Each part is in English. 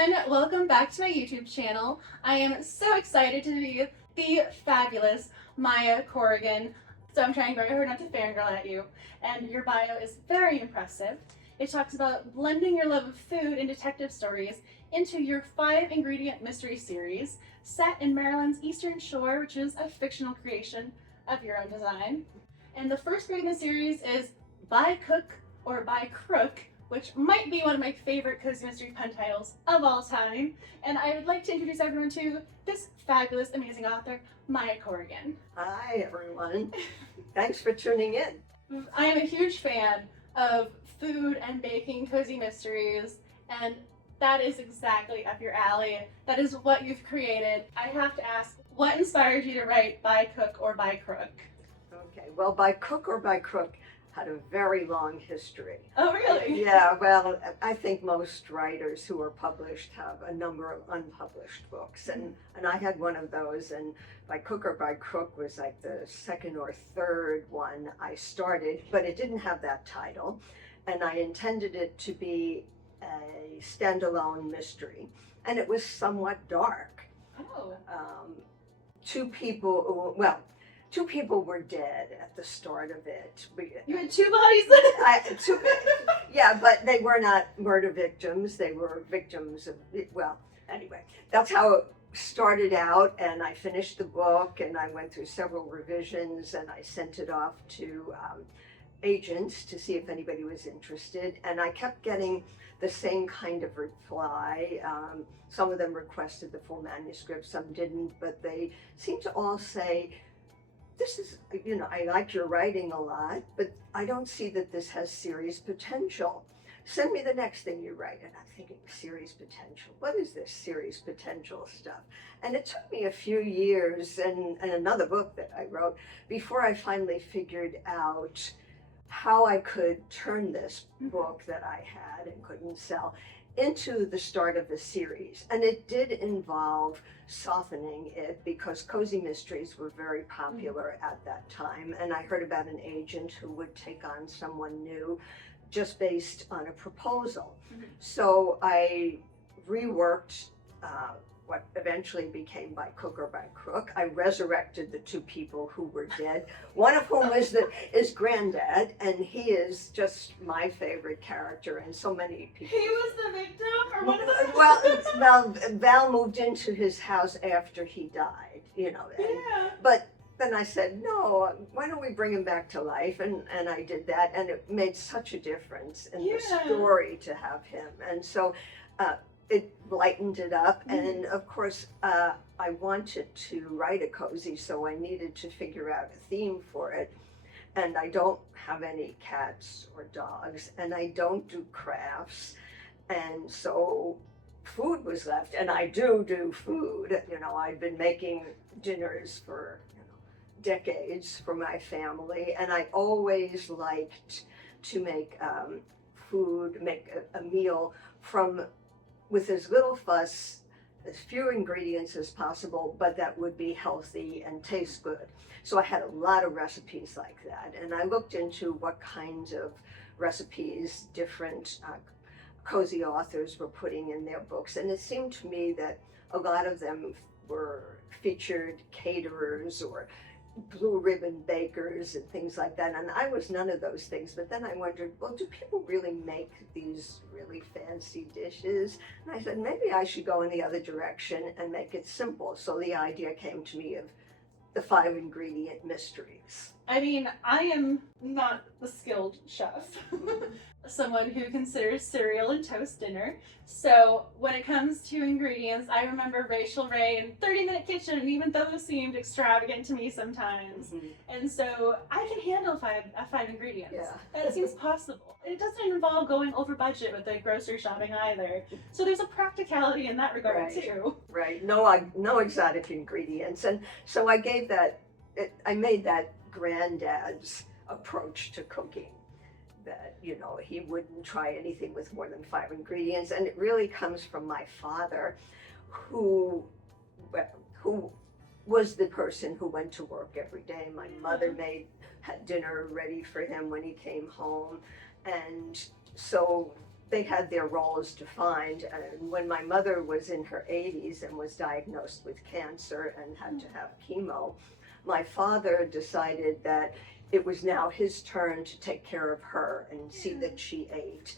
everyone, welcome back to my YouTube channel. I am so excited to be the fabulous Maya Corrigan. So I'm trying very hard not to fangirl at you, and your bio is very impressive. It talks about blending your love of food and detective stories into your 5-ingredient mystery series set in Maryland's Eastern Shore, which is a fictional creation of your own design. And the first book in the series is By Cook or By Crook, which might be one of my favorite cozy mystery pun titles of all time. And I would like to introduce everyone to this fabulous, amazing author, Maya Corrigan. Hi, everyone. Thanks for tuning in. I am a huge fan of food and baking cozy mysteries, and that is exactly up your alley. That is what you've created. I have to ask, what inspired you to write By Cook or By Crook? Okay, well, By Cook or By Crook had a very long history. Oh, really? Yeah, well, I think most writers who are published have a number of unpublished books, and I had one of those, and By Cook or By Crook was like the second or third one I started, but it didn't have that title, and I intended it to be a standalone mystery, and it was somewhat dark. Oh. Two people were dead at the start of it. You had two bodies? Yeah, but they were not murder victims. They were victims of, well, anyway, that's how it started out, and I finished the book, and I went through several revisions, and I sent it off to agents to see if anybody was interested, and I kept getting the same kind of reply. Some of them requested the full manuscript, some didn't, but they seemed to all say, this is, I like your writing a lot, but I don't see that this has serious potential. Send me the next thing you write. And I'm thinking, serious potential? What is this serious potential stuff? And it took me a few years and another book that I wrote before I finally figured out how I could turn this book that I had and couldn't sell into the start of a series. And it did involve softening it because cozy mysteries were very popular at that time. And I heard about an agent who would take on someone new just based on a proposal. So I reworked what eventually became By Cook or By Crook. I resurrected the two people who were dead, one of whom is Granddad, and he is just my favorite character, and so many people. He was the victim, or one of the... Well, Val moved into his house after he died, Yeah. But then I said, no, why don't we bring him back to life? And I did that, and it made such a difference in the story to have him. And so it lightened it up, and of course I wanted to write a cozy, so I needed to figure out a theme for it. And I don't have any cats or dogs, and I don't do crafts, and so food was left. And I do food. I've been making dinners for decades for my family, and I always liked to make food, make a meal with as little fuss, as few ingredients as possible, but that would be healthy and taste good. So I had a lot of recipes like that, and I looked into what kinds of recipes different cozy authors were putting in their books, and it seemed to me that a lot of them were featured caterers or blue ribbon bakers and things like that, and I was none of those things. But then I wondered, well, do people really make these really fancy dishes? And I said, maybe I should go in the other direction and make it simple. So the idea came to me of the 5-ingredient mysteries. I mean, I am not a skilled chef. Someone who considers cereal and toast dinner. So when it comes to ingredients, I remember Rachel Ray and 30-Minute Kitchen, and even those seemed extravagant to me sometimes. And so I can handle five ingredients. Yeah. That seems possible. It doesn't involve going over budget with the grocery shopping either. So there's a practicality in that regard too. Right. No exotic ingredients. And so I made that Granddad's approach to cooking, that he wouldn't try anything with more than 5 ingredients, and it really comes from my father, who was the person who went to work every day. My mother had dinner ready for him when he came home, and so they had their roles defined. And when my mother was in her 80s and was diagnosed with cancer and had to have chemo, my father decided that it was now his turn to take care of her and see that she ate.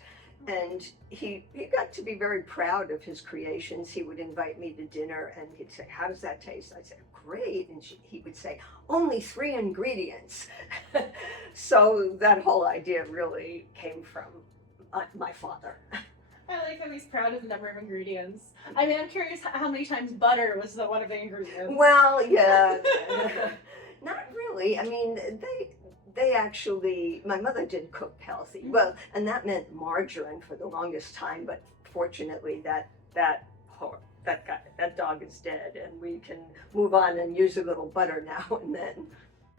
And he got to be very proud of his creations. He would invite me to dinner and he'd say, "How does that taste?" I'd say, "Great." And he would say, "Only 3 ingredients." So that whole idea really came from my father. I like how he's proud of the number of ingredients. I mean, I'm curious how many times butter was one of the ingredients. Well, yeah, not really. I mean, they actually, my mother did cook healthy. Well, and that meant margarine for the longest time, but fortunately that dog is dead and we can move on and use a little butter now and then.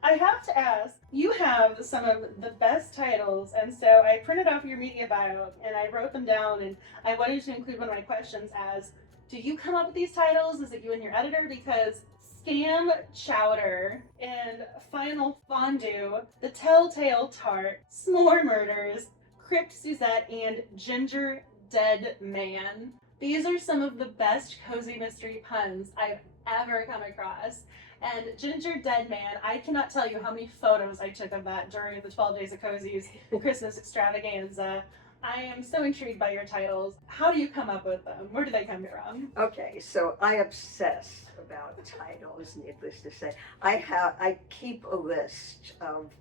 I have to ask, you have some of the best titles, and so I printed off your media bio and I wrote them down, and I wanted to include one of my questions as, do you come up with these titles? Is it you and your editor? Because Scam Chowder and Final Fondue, The Telltale Tart, S'more Murders, Crypt, Suzette, and Gingerdead Man. These are some of the best cozy mystery puns I've ever come across. And Gingerdead Man, I cannot tell you how many photos I took of that during the 12 Days of Cozies Christmas extravaganza. I am so intrigued by your titles. How do you come up with them? Where do they come from? Okay, so I obsess about titles, needless to say. I keep a list of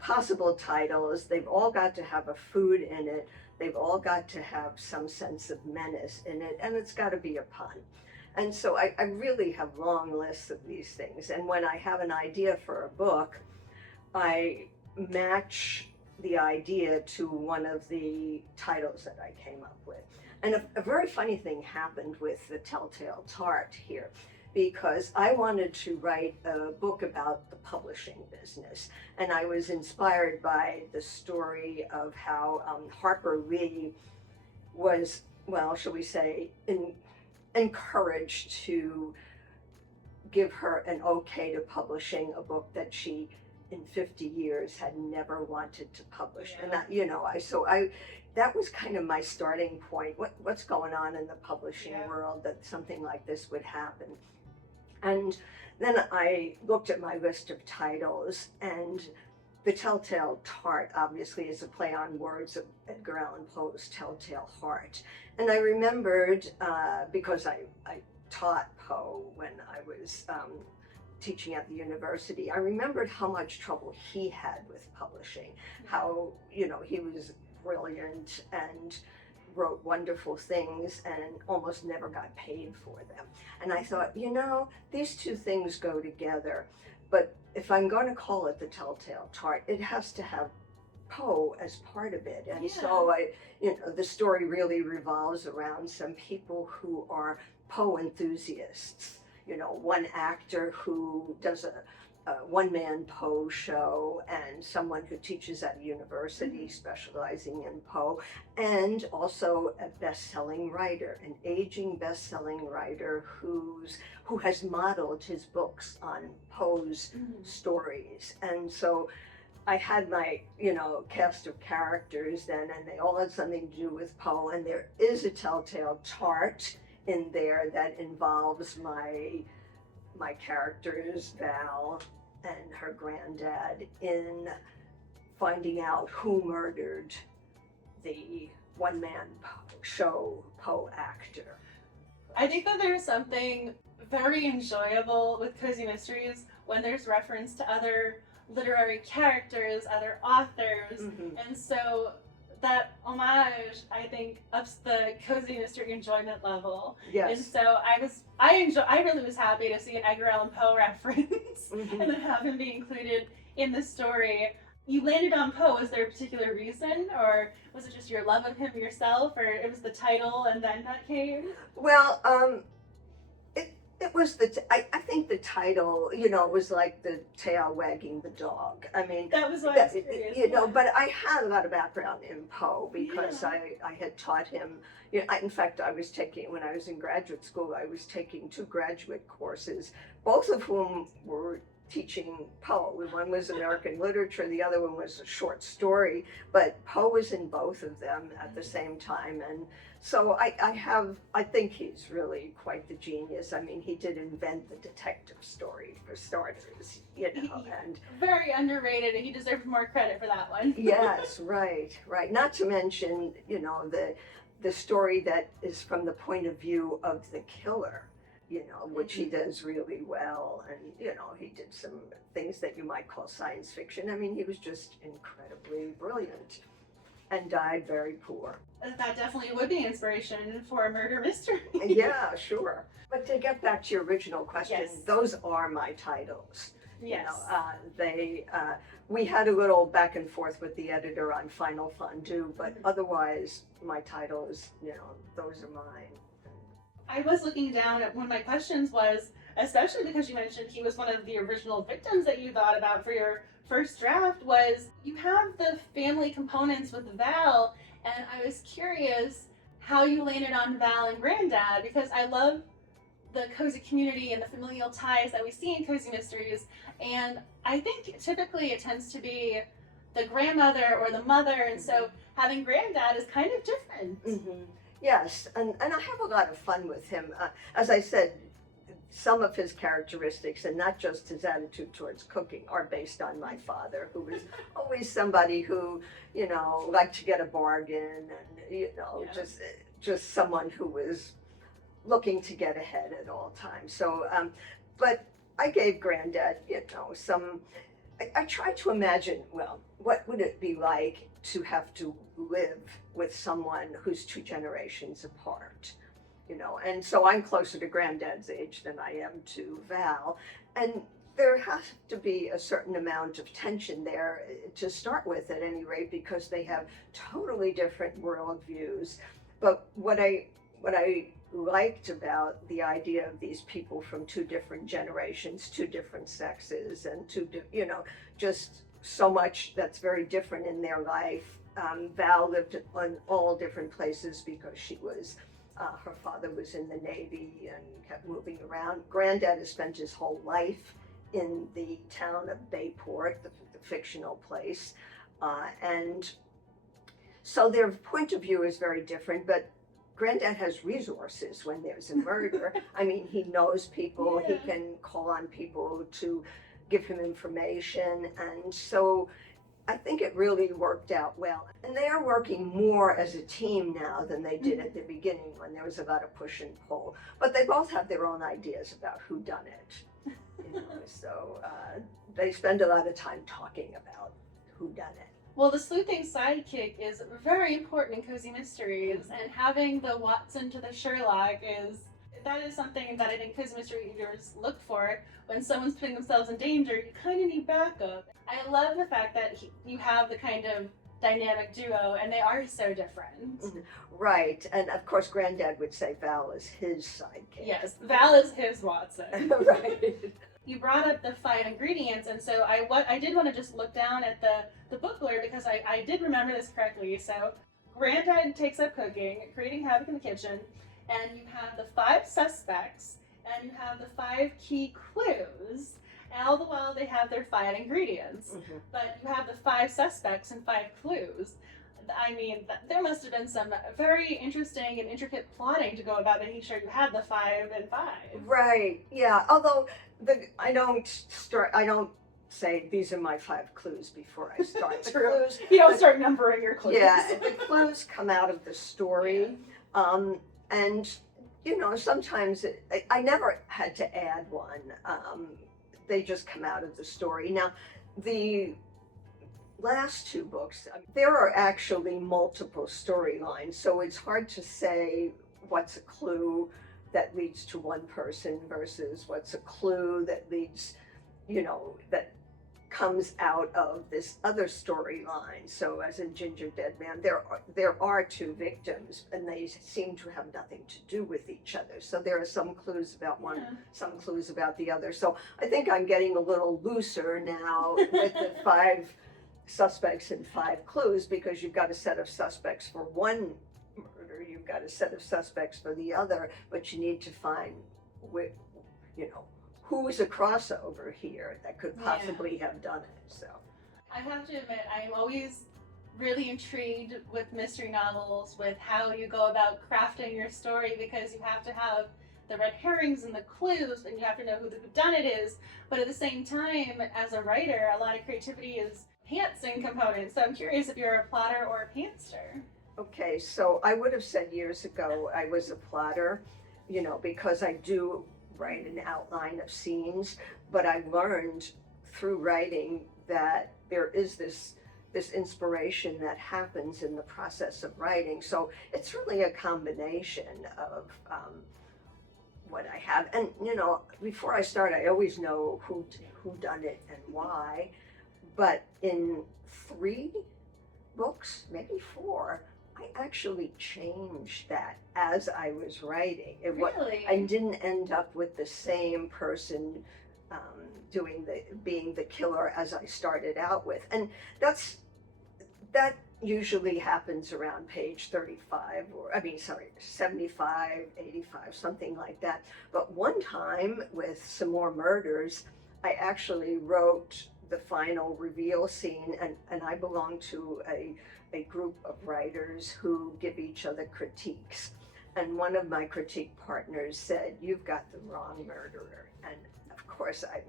possible titles. They've all got to have a food in it. They've all got to have some sense of menace in it, and it's got to be a pun. And so I really have long lists of these things. And when I have an idea for a book, I match the idea to one of the titles that I came up with. And a very funny thing happened with the Telltale Tart here, because I wanted to write a book about the publishing business. And I was inspired by the story of how Harper Lee was, well, shall we say, encouraged to give her an okay to publishing a book that she in 50 years had never wanted to publish. Yeah. And that, that was kind of my starting point. What's going on in the publishing world that something like this would happen? And then I looked at my list of titles, and The Telltale Tart obviously is a play on words of Edgar Allan Poe's Telltale Heart. And I remembered, because I taught Poe when I was teaching at the university, I remembered how much trouble he had with publishing, how, he was brilliant and wrote wonderful things and almost never got paid for them. And I thought, these two things go together, but if I'm going to call it The Telltale Tart, it has to have Poe as part of it. And so the story really revolves around some people who are Poe enthusiasts. One actor who does a one-man Poe show, and someone who teaches at a university specializing in Poe, and also a best-selling writer, an aging best-selling writer who has modeled his books on Poe's stories. And so I had my, cast of characters then, and they all had something to do with Poe, and there is a Telltale Tart in there that involves my characters, Val and her granddad, in finding out who murdered the one-man show Poe actor. I think that there's something very enjoyable with cozy mysteries when there's reference to other literary characters, other authors, and so that homage, I think, ups the cozy mystery enjoyment level. Yes. And so I really was happy to see an Edgar Allan Poe reference and then have him be included in the story. You landed on Poe. Was there a particular reason, or was it just your love of him yourself, or it was the title and then that came? Well, it was I think the title, was like the tail wagging the dog. I mean, that was what I was curious. But I had a lot of background in Poe because I had taught him. In fact, when I was in graduate school, I was taking 2 graduate courses, both of whom were teaching Poe. One was American literature, the other one was a short story, but Poe was in both of them at the same time. And so I think he's really quite the genius. I mean, he did invent the detective story for starters, you know, and very underrated. He deserves more credit for that one. yes, right. Not to mention, you know, the story that is from the point of view of the killer, you know, which he does really well. And, you know, he did some things that you might call science fiction. I mean, he was just incredibly brilliant and died very poor. That definitely would be inspiration for a murder mystery. Yeah, sure. But to get back to your original question, Yes. those are my titles. Yes. You know, we had a little back and forth with the editor on Final Fondue, but otherwise my titles, you know, those are mine. I was looking down at one of my questions was, especially because you mentioned he was one of the original victims that you thought about for your first draft, was you have the family components with Val, and I was curious how you landed on Val and Granddad, because I love the cozy community and the familial ties that we see in cozy mysteries, and I think typically it tends to be the grandmother or the mother, and so having Granddad is kind of different. Mm-hmm. Yes, and I have a lot of fun with him. As I said, some of his characteristics, and not just his attitude towards cooking, are based on my father, who was always somebody who, you know, liked to get a bargain, and, you know, just someone who was looking to get ahead at all times. So, but I gave Granddad, you know, I tried to imagine, well, what would it be like to have to live with someone who's 2 generations apart, you know? And so I'm closer to Granddad's age than I am to Val. And there has to be a certain amount of tension there to start with, at any rate, because they have totally different worldviews. But what I liked about the idea of these people from 2 different generations, 2 different sexes, and you know, just so much that's very different in their life. Val lived in all different places because she was, her father was in the Navy and kept moving around. Granddad has spent his whole life in the town of Bayport, the fictional place, and so their point of view is very different, but Granddad has resources when there's a murder. I mean, he knows people, he can call on people to give him information, and so I think it really worked out well. And they are working more as a team now than they did at the beginning, when there was a lot of push and pull. But they both have their own ideas about who done it. You know, so they spend a lot of time talking about who done it. Well, the sleuthing sidekick is very important in cozy mysteries, and having the Watson to the Sherlock that is something that I think cozy mystery readers look for. When someone's putting themselves in danger, you kind of need backup. I love the fact that you have the kind of dynamic duo, and they are so different. Right, and of course Granddad would say Val is his sidekick. Yes, Val is his Watson. Right. You brought up the 5 ingredients, and so I did want to just look down at the booklet, because I did remember this correctly. So Granddad takes up cooking, creating havoc in the kitchen, and you have the 5 suspects, and you have the 5 key clues, and all the while they have their 5 ingredients. But you have the 5 suspects and 5 clues. I mean, there must have been some very interesting and intricate plotting to go about making sure you had the 5 and 5. Right, yeah, although I don't say these are my 5 clues before I start. The clues, you don't start numbering your clues. Yeah, the clues come out of the story. And, you know, sometimes I never had to add one. They just come out of the story. Now, the last 2 books, there are actually multiple storylines, so it's hard to say what's a clue that leads to one person versus what's a clue that leads, you know, that comes out of this other storyline. So as in Gingerdead Man, there are 2 victims, and they seem to have nothing to do with each other. So there are some clues about one, some clues about the other. So I think I'm getting a little looser now with the 5 suspects and 5 clues, because you've got a set of suspects for one murder, you've got a set of suspects for the other, but you need to find, you know, who is a crossover here that could possibly have done it. So I have to admit, I'm always really intrigued with mystery novels, with how you go about crafting your story, because you have to have the red herrings and the clues, and you have to know who the whodunit is. But at the same time, as a writer, a lot of creativity is pantsing components. So I'm curious if you're a plotter or a pantster. okay, so I would have said years ago I was a plotter, you know, because I do write an outline of scenes, but I learned through writing that there is this inspiration that happens in the process of writing. So it's really a combination of what I have. And you know, before I start, I always know who done it and why. But in 3 books, maybe 4, I actually changed that as I was writing. Really? I didn't end up with the same person being the killer as I started out with, and that usually happens around page 35, or 75, 85, something like that. But one time with some more murders, I actually wrote the final reveal scene, and I belong to a group of writers who give each other critiques. And one of my critique partners said, "You've got the wrong murderer." And of course I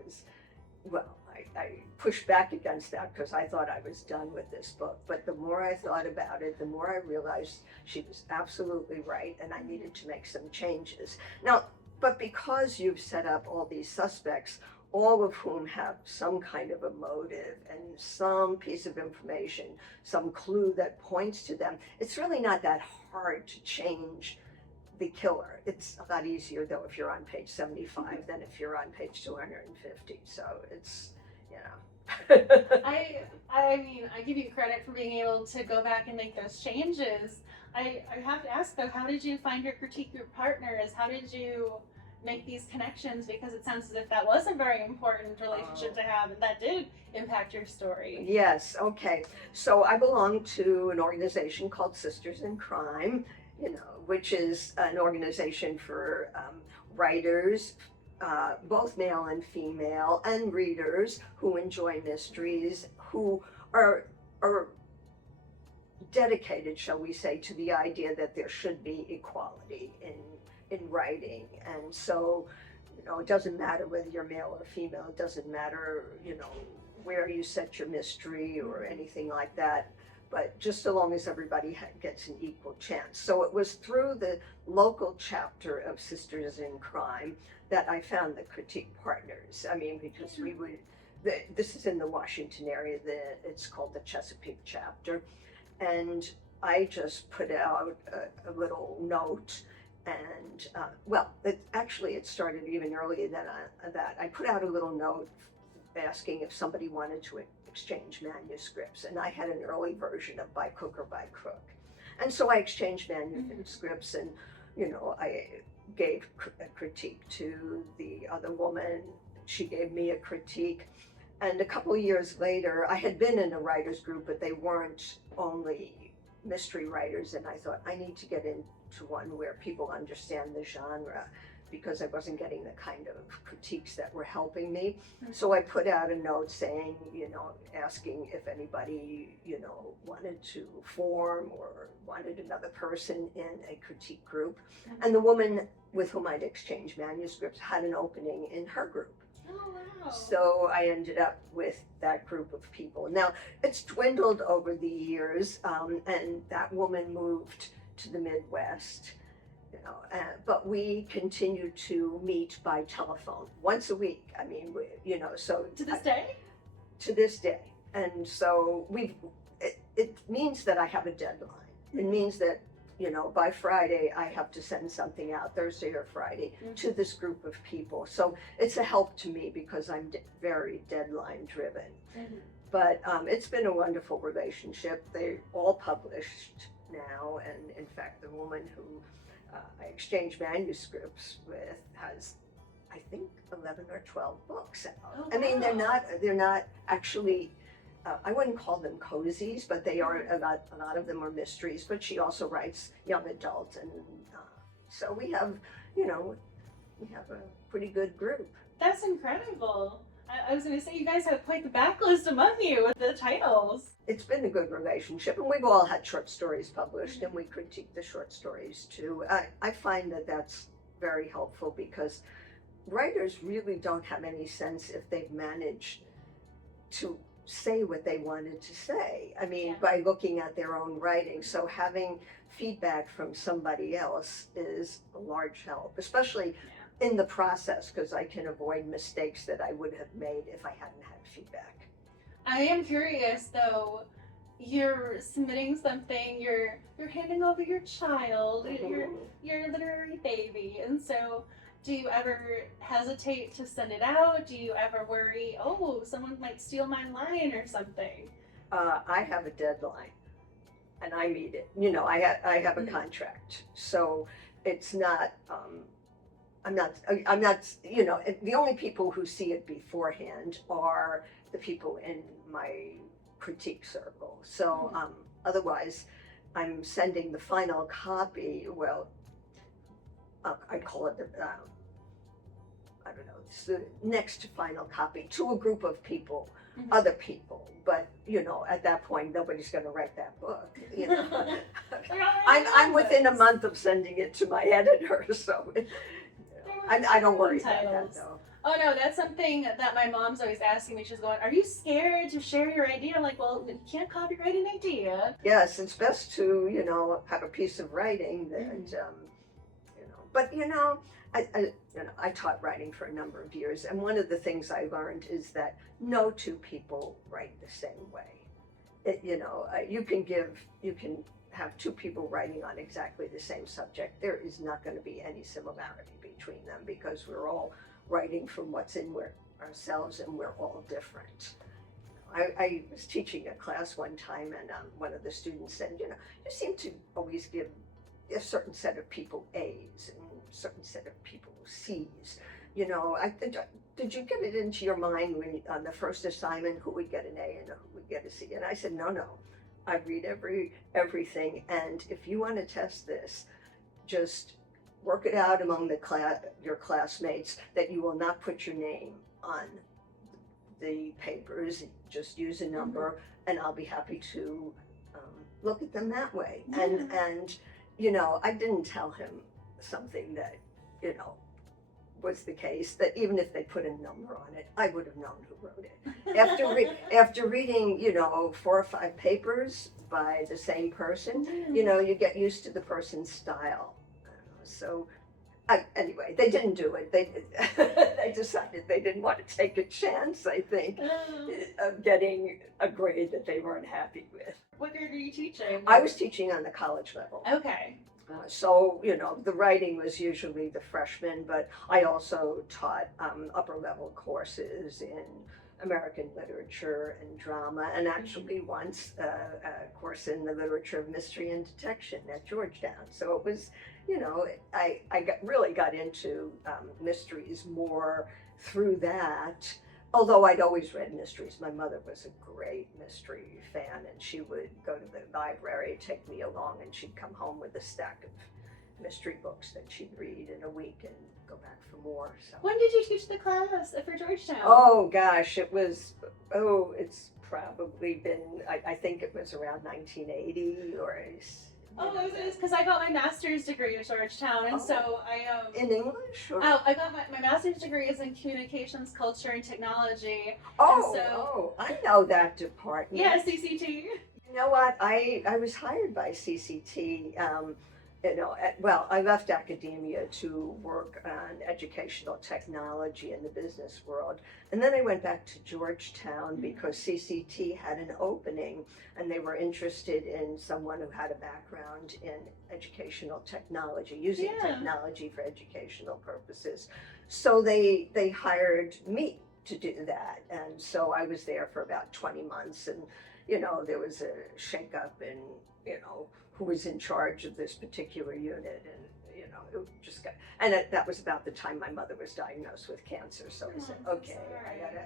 pushed back against that because I thought I was done with this book. But the more I thought about it, the more I realized she was absolutely right, and I needed to make some changes. Now, but because you've set up all these suspects, all of whom have some kind of a motive and some piece of information, some clue that points to them, it's really not that hard to change the killer. It's a lot easier though if you're on page 75 than if you're on page 250. So it's, you know. I mean, I give you credit for being able to go back and make those changes. I have to ask though, how did you find your critique group partners? How did you make these connections? Because it sounds as if that was a very important relationship to have, and that did impact your story. Yes, okay. So I belong to an organization called Sisters in Crime, you know, which is an organization for writers, both male and female, and readers who enjoy mysteries, who are dedicated, shall we say, to the idea that there should be equality in writing. And so, you know, it doesn't matter whether you're male or female, it doesn't matter, you know, where you set your mystery or anything like that, but just so long as everybody gets an equal chance. So it was through the local chapter of Sisters in Crime that I found the critique partners. I mean, because we would, this is in the Washington area, it's called the Chesapeake chapter, and I just put out a little note. And it started even earlier than that. I put out a little note asking if somebody wanted to exchange manuscripts, and I had an early version of By Cook or By Crook, and so I exchanged manuscripts, and you know, I gave a critique to the other woman. She gave me a critique, and a couple of years later, I had been in a writers group, but they weren't only mystery writers, and I thought I need to get into one where people understand the genre, because I wasn't getting the kind of critiques that were helping me. So I put out a note saying, you know, asking if anybody, you know, wanted to form or wanted another person in a critique group. And the woman with whom I'd exchanged manuscripts had an opening in her group. Oh, wow. So I ended up with that group of people. Now, it's dwindled over the years, and that woman moved to the Midwest, you know, but we continue to meet by telephone once a week. I mean, you know, so to this day? To this day. And so it means that I have a deadline. It means that, you know, by Friday I have to send something out, Thursday or Friday, to this group of people. So it's a help to me because I'm very deadline driven. But it's been a wonderful relationship. They're all published now, and in fact the woman who I exchanged manuscripts with has, I think, 11 or 12 books out. Oh, wow. I mean, they're not actually, I wouldn't call them cozies, but they are, a lot of them are mysteries, but she also writes young adult, and so we have, you know, we have a pretty good group. That's incredible. I was going to say, you guys have quite the backlist among you with the titles. It's been a good relationship, and we've all had short stories published, and we critique the short stories too. I find that that's very helpful because writers really don't have any sense if they've managed to say what they wanted to say. I mean, by looking at their own writing. So having feedback from somebody else is a large help, especially in the process, because I can avoid mistakes that I would have made if I hadn't had feedback. I am curious though, you're submitting something, you're handing over your child, your literary baby, and so do you ever hesitate to send it out? Do you ever worry, oh, someone might steal my line or something? I have a deadline, and I meet it. You know, I have a contract, so it's not. I'm not. You know, the only people who see it beforehand are the people in my critique circle. So otherwise, I'm sending the final copy. Well, I call it the. I don't know, it's the next final copy to a group of people, other people. But, you know, at that point, nobody's going to write that book. You know? I'm within a month of sending it to my editor, so I don't worry about that, though. Oh, no, that's something that my mom's always asking me. She's going, are you scared to share your idea? I'm like, well, you can't copyright an idea. Yes, it's best to, you know, have a piece of writing that, you know, but, you know, I taught writing for a number of years, and one of the things I learned is that no two people write the same way. You know, you can have two people writing on exactly the same subject. There is not going to be any similarity between them because we're all writing from what's in ourselves, and we're all different. I was teaching a class one time, and one of the students said, you know, you seem to always give a certain set of people A's and a certain set of people C's. You know, did you get it into your mind when on the first assignment who would get an A and who would get a C? And I said, no. I read everything, and if you want to test this, just work it out among your classmates that you will not put your name on the papers. Just use a number, and I'll be happy to look at them that way. And you know, I didn't tell him something that, you know, was the case, that even if they put a number on it, I would have known who wrote it. After reading, you know, 4 or 5 papers by the same person, you know, you get used to the person's style. So anyway, they didn't do it. They decided they didn't want to take a chance, I think, of getting a grade that they weren't happy with. What grade were you teaching? I was teaching on the college level. Okay. So, you know, the writing was usually the freshmen, but I also taught upper level courses in American literature and drama, and actually once a course in the literature of mystery and detection at Georgetown. So it was, you know, I really got into mysteries more through that. Although I'd always read mysteries. My mother was a great mystery fan, and she would go to the library, take me along, and she'd come home with a stack of mystery books that she'd read in a week and go back for more. So. When did you teach the class for Georgetown? Oh gosh, it's probably been, I think it was around 1980 or. Oh, it was because I got my master's degree at Georgetown, and so I in English? Or? Oh, I got my master's degree is in communications, culture, and technology. I know that department. Yeah, CCT. You know what? I was hired by CCT. You know, I left academia to work on educational technology in the business world. And then I went back to Georgetown because CCT had an opening and they were interested in someone who had a background in educational technology, using technology for educational purposes. So they hired me to do that. And so I was there for about 20 months, and, you know, there was a shakeup in, you know, who was in charge of this particular unit, and you know, it just got, and that was about the time my mother was diagnosed with cancer. So I said, okay,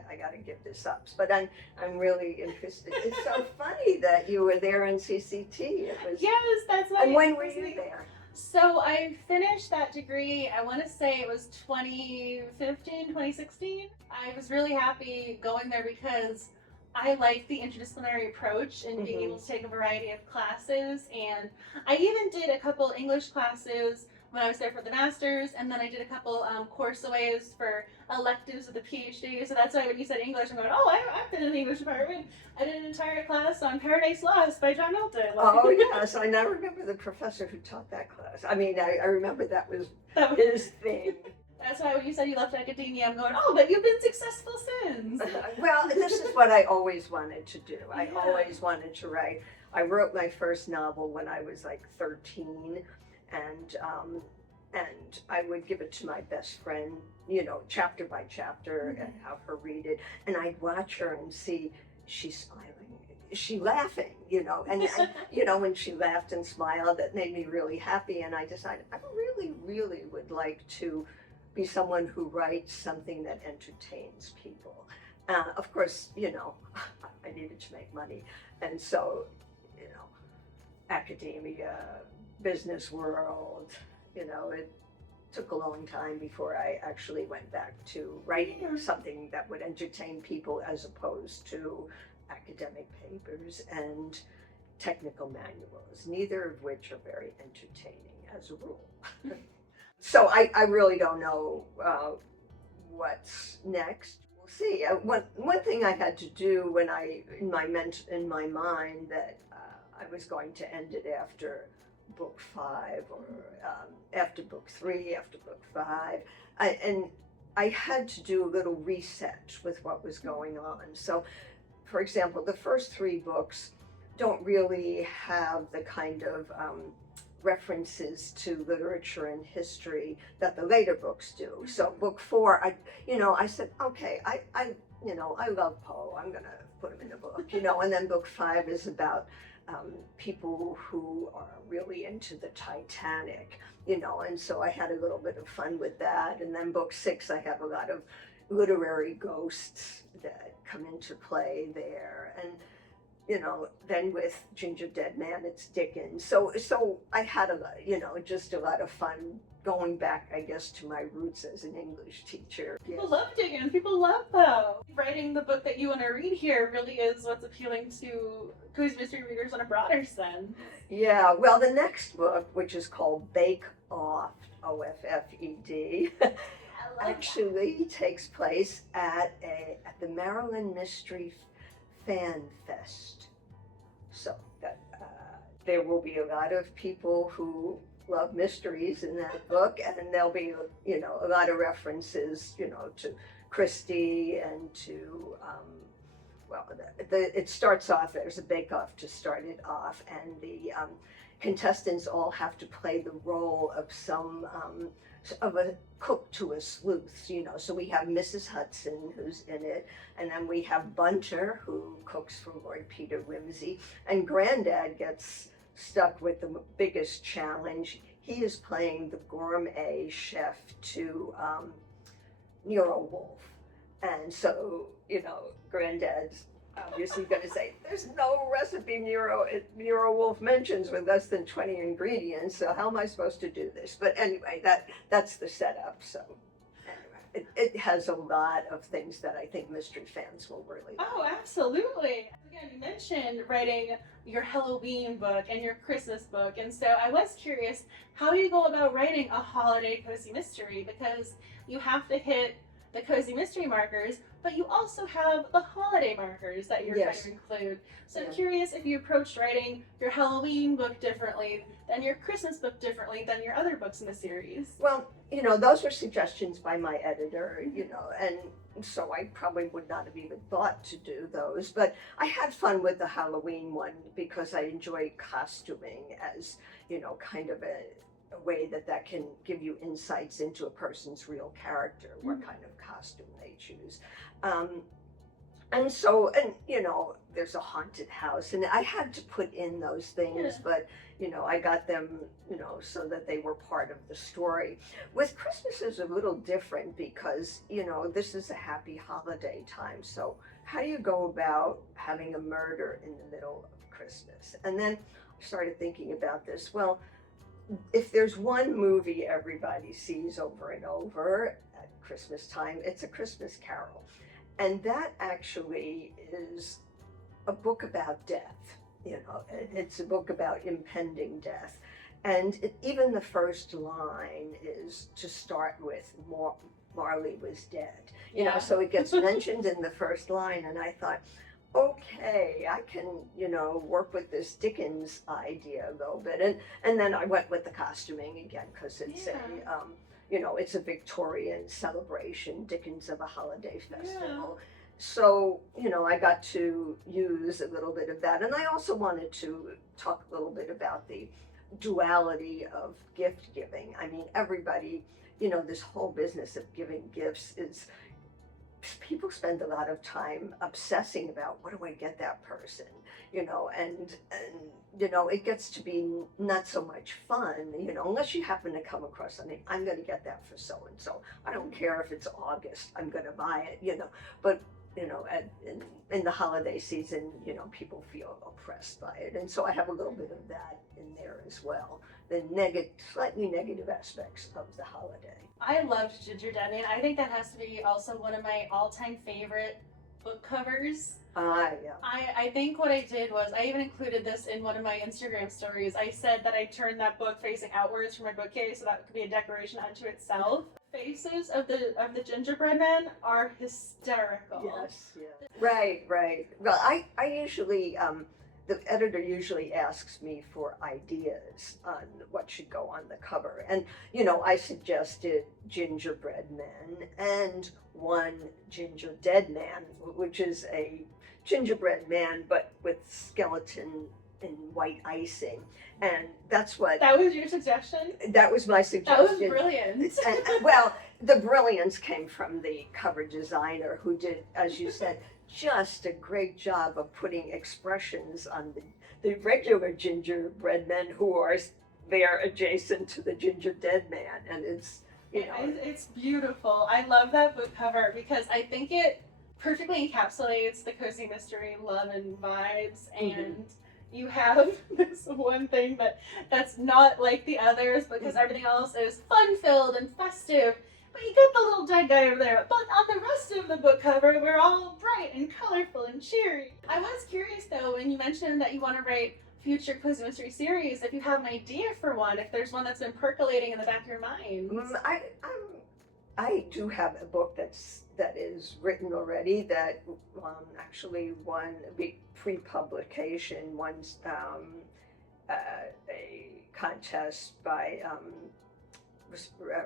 I gotta give this up. But I'm really interested. It's so funny that you were there in CCT. It was. Yes, that's why. And when were you there? So I finished that degree, I want to say it was 2015, 2016. I was really happy going there because I like the interdisciplinary approach and being able to take a variety of classes. And I even did a couple English classes when I was there for the master's, and then I did a couple courseaways for electives of the PhD. So that's why when you said English, I'm going, oh, I've been in the English department. I did an entire class on Paradise Lost by John Milton. Oh yes, I now remember the professor who taught that class. I mean, I remember that was his thing. That's why when you said you left academia, I'm going, oh, but you've been successful since. Well, this is what I always wanted to do. I Yeah. always wanted to write. I wrote my first novel when I was like 13, and I would give it to my best friend, you know, chapter by chapter, and have her read it, and I'd watch her and see she's smiling. Is she laughing, you know, and you know, when she laughed and smiled, that made me really happy. And I decided I really, really would like to be someone who writes something that entertains people. Of course, you know, I needed to make money, and so, you know, academia, business world, you know, it took a long time before I actually went back to writing something that would entertain people as opposed to academic papers and technical manuals, neither of which are very entertaining as a rule. So I really don't know what's next. We'll see. One thing I had to do when in my mind that I was going to end it after book 5 or after book 3, after book 5, and I had to do a little reset with what was going on. So, for example, the first 3 books don't really have the kind of references to literature and history that the later books do. So book 4, I said, okay, I love Poe. I'm gonna put him in the book, you know. And then book 5 is about people who are really into the Titanic, you know. And so I had a little bit of fun with that. And then book 6, I have a lot of literary ghosts that come into play there. And you know, then with Gingerdead Man, it's Dickens. So I had just a lot of fun going back, I guess, to my roots as an English teacher. People love Dickens. People love Poe. Writing the book that you want to read here really is what's appealing to cozy mystery readers in a broader sense. Yeah, well, the next book, which is called Bake Off, OFFED, actually takes place at the Maryland Mystery Fan Fest. So that there will be a lot of people who love mysteries in that book, and there'll be, you know, a lot of references, you know, to Christie and to it starts off, there's a bake-off to start it off, and the contestants all have to play the role of of a cook to a sleuth, you know. So we have Mrs. Hudson, who's in it, and then we have Bunter, who cooks for Lord Peter Wimsey, and Granddad gets stuck with the biggest challenge. He is playing the gourmet chef to Nero Wolfe, and so, you know, Granddad's obviously going to say, there's no recipe Nero Wolfe mentions with less than 20 ingredients, so how am I supposed to do this? But anyway, that's the setup. So anyway, it has a lot of things that I think mystery fans will really like. Oh, absolutely. Again, you mentioned writing your Halloween book and your Christmas book, and so I was curious how you go about writing a holiday cozy mystery, because you have to hit the cozy mystery markers, but you also have the holiday markers that you're trying to include. So I'm curious if you approached writing your Halloween book differently than your Christmas book differently than your other books in the series. Well, you know, those were suggestions by my editor, you know, and so I probably would not have even thought to do those. But I had fun with the Halloween one because I enjoy costuming as, you know, kind of a way that can give you insights into a person's real character, what kind of costume they choose. And you know, there's a haunted house, and I had to put in those things, but, you know, I got them, you know, so that they were part of the story. With Christmas is a little different because, you know, this is a happy holiday time. So how do you go about having a murder in the middle of Christmas? And then I started thinking about this. Well, if there's one movie everybody sees over and over at Christmas time, it's A Christmas Carol. And that actually is a book about death. It's a book about impending death. And even the first line is to start with, Marley was dead. So it gets mentioned in the first line, and I thought, okay, I can, work with this Dickens idea a little bit. And then I went with the costuming again, because it's it's a Victorian celebration, Dickens of a holiday festival. So, I got to use a little bit of that. And I also wanted to talk a little bit about the duality of gift giving. I mean, everybody, this whole business of giving gifts is, people spend a lot of time obsessing about what do I get that person, and it gets to be not so much fun, unless you happen to come across something. I'm going to get that for so and so. I don't care if it's August. I'm going to buy it, but in the holiday season, people feel oppressed by it, and so I have a little bit of that in there as well. The slightly negative aspects of the holiday. I loved Gingerdead. I mean, I think that has to be also one of my all-time favorite book covers. Yeah. I think what I did was, I even included this in one of my Instagram stories. I said that I turned that book facing outwards from my bookcase, so that could be a decoration unto itself. Faces of the gingerbread men are hysterical. Yes. Right. Well, I usually, the editor usually asks me for ideas on what should go on the cover. And, I suggested gingerbread men and one Gingerdead man, which is a gingerbread man, but with skeleton and white icing. And that's what... That was your suggestion? That was my suggestion. That was brilliant. Well, the brilliance came from the cover designer, who did, as you said, just a great job of putting expressions on the regular gingerbread men who are there adjacent to the Gingerdead man. And it's beautiful. I love that book cover because I think it perfectly encapsulates the cozy mystery love and vibes. And you have this one thing that's not like the others, because everything else is fun-filled and festive. But you got the little dead guy over there. But on the rest of the book cover, we're all bright and colorful and cheery. I was curious, though, when you mentioned that you want to write future cozy mystery series, if you have an idea for one, if there's one that's been percolating in the back of your mind. I do have a book that is written already, that actually won a big pre-publication, won a contest by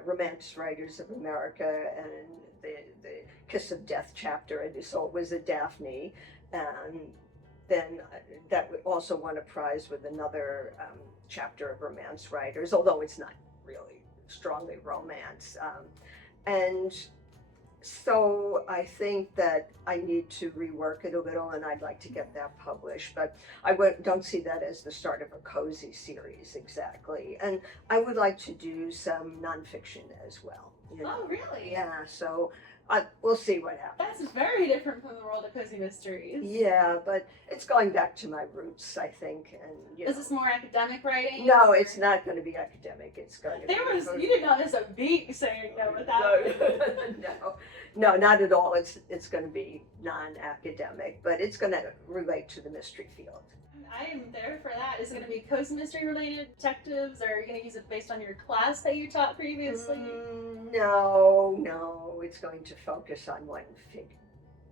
Romance Writers of America, and the Kiss of Death chapter, and so it was a Daphne, and then that also won a prize with another chapter of Romance Writers, although it's not really strongly romance. And so I think that I need to rework it a little, and I'd like to get that published. But I don't see that as the start of a cozy series exactly. And I would like to do some nonfiction as well. Oh, really? Yeah, so we'll see what happens. That's very different from the world of cozy mysteries. Yeah, but it's going back to my roots, I think. And is this more academic writing? No, it's not going to be academic. It's going to be... You did not miss a beat saying no with that. No, not at all. It's going to be non-academic, but it's going to relate to the mystery field. I am there for that. Is it going to be cozy mystery related detectives, or are you going to use it based on your class that you taught previously? No. It's going to focus on one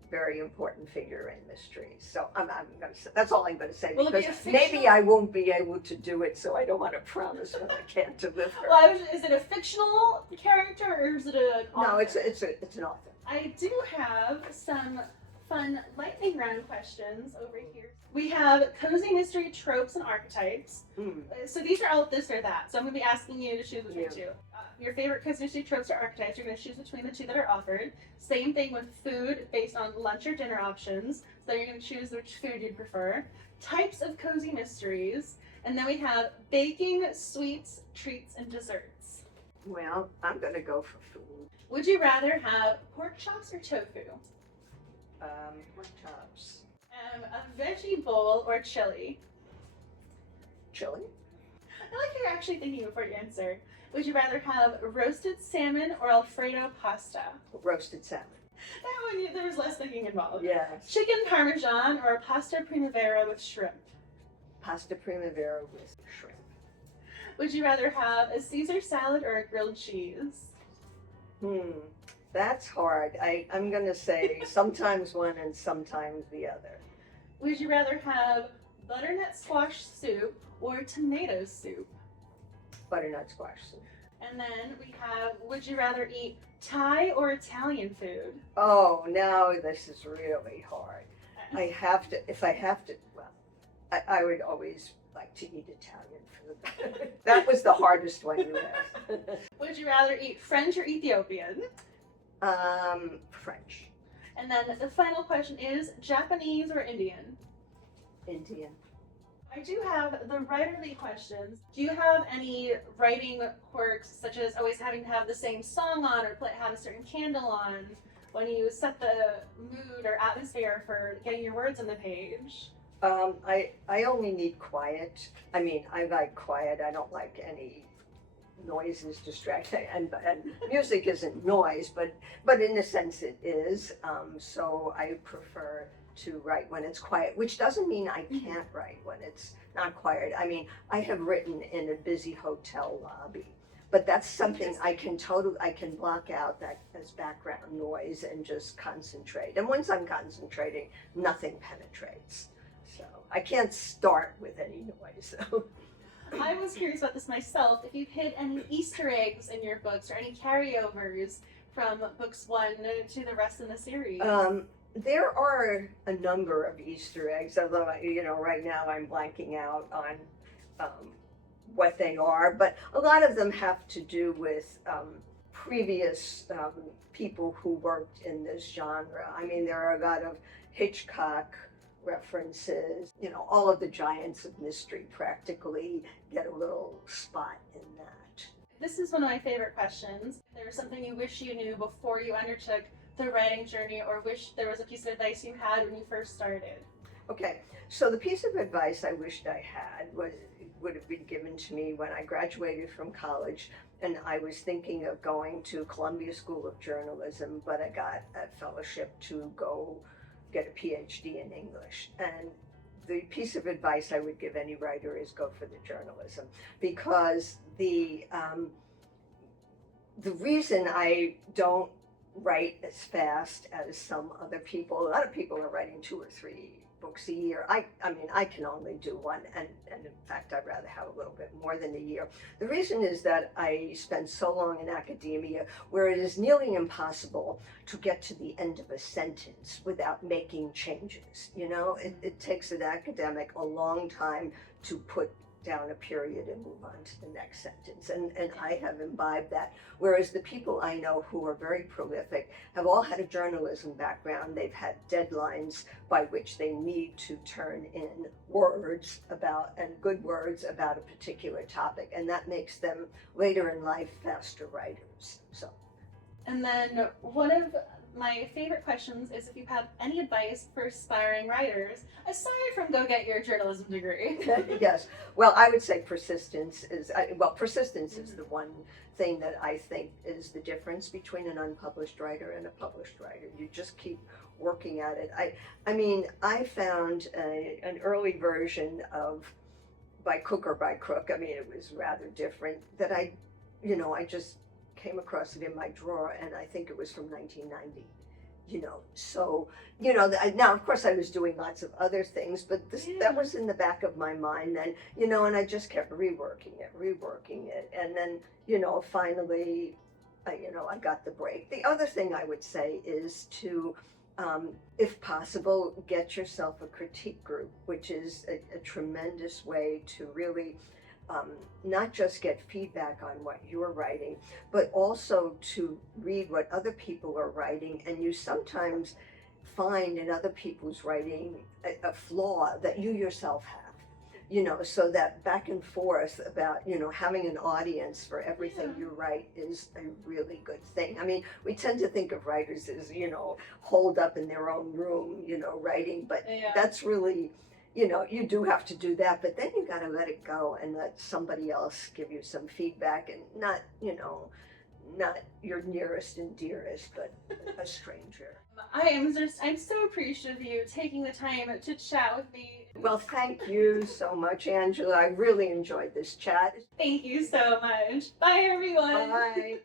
very important figure in mystery. So I'm going to say, that's all I'm going to say, because maybe I won't be able to do it, so I don't want to promise what I can't deliver. Well, is it a fictional character, or is it an author? No, it's an author. I do have some fun lightning round questions over here. We have cozy mystery tropes and archetypes. So these are all this or that. So I'm going to be asking you to choose between two. Your favorite cozy mystery tropes or archetypes, you're going to choose between the two that are offered. Same thing with food based on lunch or dinner options. So you're going to choose which food you'd prefer. Types of cozy mysteries. And then we have baking, sweets, treats, and desserts. Well, I'm going to go for food. Would you rather have pork chops or tofu? Pork chops. A veggie bowl or chili? Chili. like how you're actually thinking before you answer. Would you rather have roasted salmon or Alfredo pasta? Roasted salmon. That one, there was less thinking involved. Yes. Chicken parmesan or pasta primavera with shrimp? Pasta primavera with shrimp. Would you rather have a Caesar salad or a grilled cheese? That's hard. I'm going to say sometimes one and sometimes the other. Would you rather have butternut squash soup or tomato soup? Butternut squash soup. And then we have, would you rather eat Thai or Italian food? Oh, now this is really hard. If I have to, well, I would always like to eat Italian food. That was the hardest one you asked. Would you rather eat French or Ethiopian? French. And then the final question is Japanese or Indian? Indian. I do have the writerly questions. Do you have any writing quirks, such as always having to have the same song on or have a certain candle on when you set the mood or atmosphere for getting your words on the page? I only need quiet. I mean, I like quiet. I don't like any noises distracting. And music isn't noise, but in a sense it is. So I prefer to write when it's quiet, which doesn't mean I can't write when it's not quiet. I mean, I have written in a busy hotel lobby, but that's something I can block out that as background noise and just concentrate. And once I'm concentrating, nothing penetrates. So I can't start with any noise. I was curious about this myself. If you've hid any Easter eggs in your books or any carryovers from books 1 to the rest of the series. There are a number of Easter eggs, although right now I'm blanking out on what they are. But a lot of them have to do with previous people who worked in this genre. I mean, there are a lot of Hitchcock references. All of the giants of mystery practically get a little spot in that. This is one of my favorite questions. There was something you wish you knew before you undertook the writing journey, or wish there was a piece of advice you had when you first started? Okay, so the piece of advice I wished I had would have been given to me when I graduated from college, and I was thinking of going to Columbia School of Journalism, but I got a fellowship to go get a PhD in English. And the piece of advice I would give any writer is go for the journalism, because the reason I don't write as fast as some other people. A lot of people are writing 2 or 3 books a year. I mean, I can only do one, and in fact, I'd rather have a little bit more than a year. The reason is that I spent so long in academia where it is nearly impossible to get to the end of a sentence without making changes. It takes an academic a long time to put down a period and move on to the next sentence. And I have imbibed that. Whereas the people I know who are very prolific have all had a journalism background. They've had deadlines by which they need to turn in words and good words about a particular topic. And that makes them later in life faster writers. So. And then one of my favorite questions is if you have any advice for aspiring writers, aside from go get your journalism degree. Yes. Well, I would say persistence is the one thing that I think is the difference between an unpublished writer and a published writer. You just keep working at it. I mean, I found an early version of By Cook or By Crook. I mean, it was rather different that I just came across it in my drawer, and I think it was from 1990. So now of course I was doing lots of other things, but that was in the back of my mind then, and I just kept reworking it, and then finally I got the break. The other thing I would say is to if possible, get yourself a critique group, which is a tremendous way to really not just get feedback on what you're writing, but also to read what other people are writing. And you sometimes find in other people's writing a flaw that you yourself have, so that back and forth about, having an audience for everything you write is a really good thing. I mean, we tend to think of writers as, holed up in their own room, writing, but that's really, you know, you do have to do that, but then you got to let it go and let somebody else give you some feedback, and not, you know, not your nearest and dearest, but a stranger. I'm so appreciative of you taking the time to chat with me. Well, thank you so much, Angela. I really enjoyed this chat. Thank you so much. Bye, everyone. Bye.